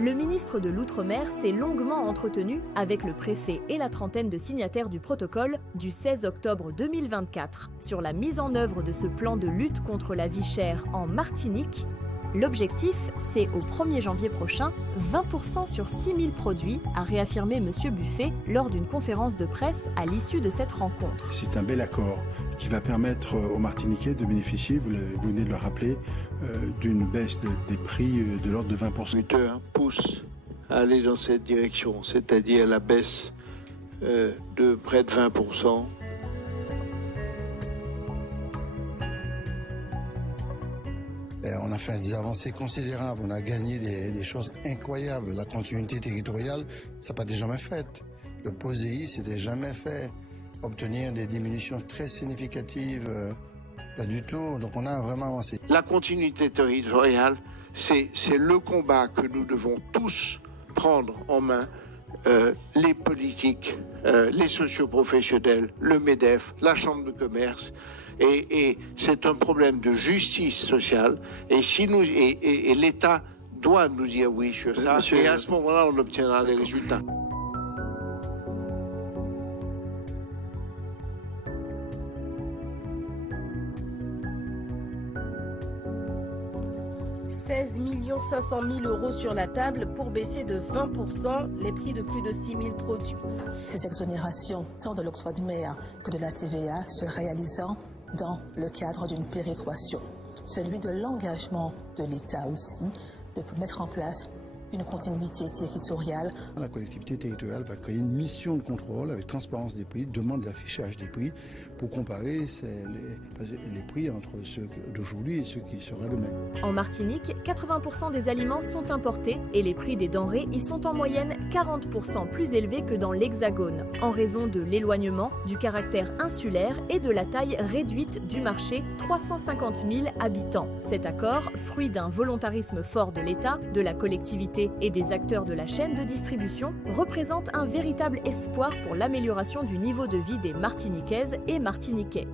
le ministre de l'Outre-mer s'est longuement entretenu avec le préfet et la trentaine de signataires du protocole du 16 octobre 2024 sur la mise en œuvre de ce plan de lutte contre la vie chère en Martinique. L'objectif, c'est au 1er janvier prochain, 20% sur 6 000 produits, a réaffirmé M. Buffet lors d'une conférence de presse à l'issue de cette rencontre. C'est un bel accord qui va permettre aux Martiniquais de bénéficier, vous venez de le rappeler, d'une baisse des prix de l'ordre de 20%. Le pousse à aller dans cette direction, c'est-à-dire la baisse de près de 20%. On a fait des avancées considérables, on a gagné des choses incroyables. La continuité territoriale, ça n'a pas été jamais fait. Le POSEI, c'était jamais fait. Obtenir des diminutions très significatives, pas du tout. Donc on a vraiment avancé. La continuité territoriale, c'est le combat que nous devons tous prendre en main. Les politiques, les socioprofessionnels, le MEDEF, la Chambre de commerce. Et c'est un problème de justice sociale. Et l'État doit nous dire oui sur ça. Et à ce moment-là, on obtiendra des résultats. « 16 500 000 € sur la table pour baisser de 20% les prix de plus de 6 000 produits. » Ces exonérations, tant de l'octroi de mer que de la TVA, se réalisant dans le cadre d'une péréquation. Celui de l'engagement de l'État aussi, de mettre en place une continuité territoriale. La collectivité territoriale va créer une mission de contrôle avec transparence des prix, demande d'affichage des prix pour comparer les prix entre ceux d'aujourd'hui et ceux qui sera demain. En Martinique, 80% des aliments sont importés et les prix des denrées y sont en moyenne 40% plus élevés que dans l'Hexagone, en raison de l'éloignement, du caractère insulaire et de la taille réduite du marché, 350 000 habitants. Cet accord, fruit d'un volontarisme fort de l'État, de la collectivité et des acteurs de la chaîne de distribution, représente un véritable espoir pour l'amélioration du niveau de vie des Martiniquaises et Martiniquais.